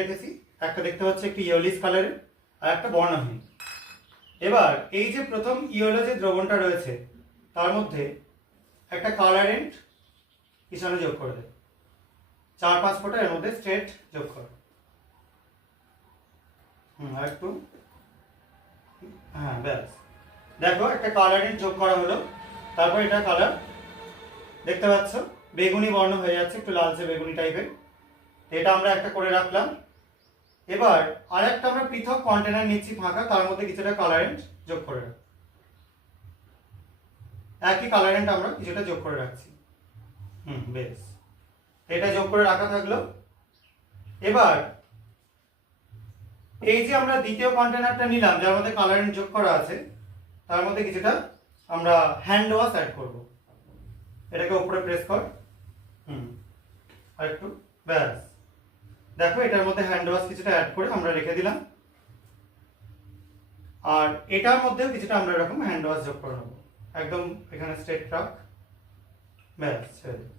রেখেছি, একটা দেখতে পাচ্ছি একটু ইয়েলোইশ কালারের আর একটা বর্ণহীন। এবার এই যে প্রথম ইয়েলো যে দ্রবণটা রয়েছে তার মধ্যে একটা কালারেন্ট পিছনে যোগ করে দেয়, 4-5 ফোঁটা এর মধ্যে স্ট্রেট যোগ করো। আর একটু, হ্যাঁ ব্যাস, দেখো একটা কালারেন্ট যোগ করা হলো। তারপর এটা কালার দেখতে পাচ্ছ বেগুনি বর্ণ হয়ে যাচ্ছে, একটু লালচে বেগুনি টাইপের। এটা আমরা একটা করে রাখলাম। এবার আর একটা আমরা পৃথক কন্টেনার নিচ্ছি ফাঁকা, তার মধ্যে কিছুটা কালারেন্ট যোগ করে রাখবো। একই কালারেন্ট আমরা কিছুটা যোগ করে রাখছি। বেশ, এটা যোগ করে রাখা থাকলো। এবার এই যে আমরা দ্বিতীয় কন্টেনারটা নিলাম যার মধ্যে কালারেন্ট যোগ করা আছে, তার মধ্যে কিছুটা আমরা হ্যান্ড ওয়াশ অ্যাড করব। এটাকে উপরে প্রেস কর, আর একটু, ব্যাস, দেখো এটার মধ্যে হ্যান্ড ওয়াশ কিছুটা অ্যাড করে আমরা রেখে দিলাম। আর এটার মধ্যেও কিছুটা আমরা এরকম হ্যান্ড ওয়াশ যোগ করে নেবো, একদম এখানে স্ট্রেট রাখ, ব্যাস ছেড়ে দিই।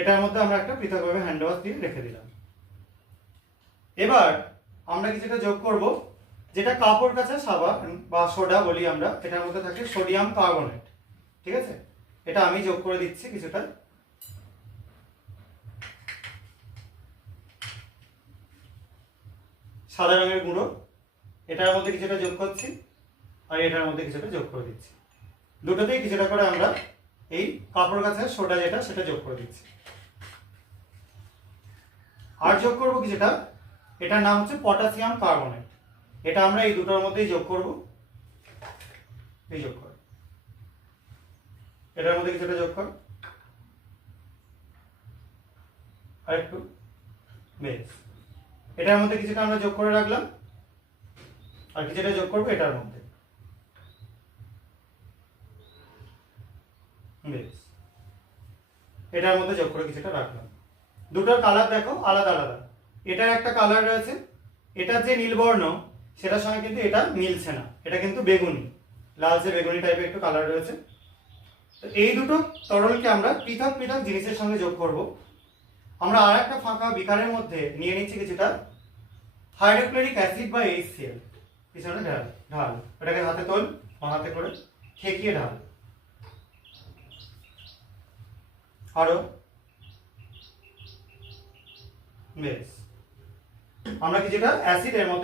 এটার মধ্যে আমরা একটা পৃথকভাবে হ্যান্ড ওয়াশ দিয়ে রেখে দিলাম। এবার আমরা কিছুটা যোগ করব, যেটা কাপড় কাচা সাবান বা সোডা বলি আমরা, এটার মধ্যে থাকে সোডিয়াম কার্বনেট। ঠিক আছে, এটা আমি যোগ করে দিচ্ছি কিছুটা। সাদা রঙের গুঁড়ো এটার মধ্যে কিছুটা যোগ করছি, আর এটার মধ্যে কিছুটা যোগ করে দিচ্ছি। দুটোতেই কিছুটা করে আমরা এই কাপড় কাচার সোডা যেটা সেটা যোগ করে দিচ্ছি। আর যোগ করব কিছুটা, এটার নাম হচ্ছে পটাশিয়াম কার্বনেট। এটা আমরা এই দুটোর মধ্যেই যোগ করব। এই যোগ কর, এটার মধ্যে কিছুটা যোগ কর, আর একটু, বেশ, এটার মধ্যে কিছুটা আমরা যোগ করে রাখলাম, আর কিছুটা যোগ করবো এটার মধ্যে। বেশ, এটার মধ্যে যোগ করে কিছুটা রাখলাম। দুটোর কালার দেখো আলাদা আলাদা। এটার একটা কালার রয়েছে, এটার যে নীলবর্ণ সেটার সঙ্গে কিন্তু এটা মিলছে না, এটা কিন্তু বেগুনি, লালচে বেগুনি টাইপের একটু কালার রয়েছে। তো এই দুটো তরলকে আমরা পৃথক পৃথক জিনিসের সঙ্গে যোগ করব। আমরা আর একটা ফাঁকা বিকারের মধ্যে নিয়ে নিচ্ছি কিছুটা হাইড্রোক্লোরিক অ্যাসিড বা HCl। পিছনে ঢাল ঢাল, এটাকে হাতে তোল, হাতে করে ঠেকিয়ে ঢাল, আরো, বেশ, আমরা কিছুটা অ্যাসিড এর মধ্যে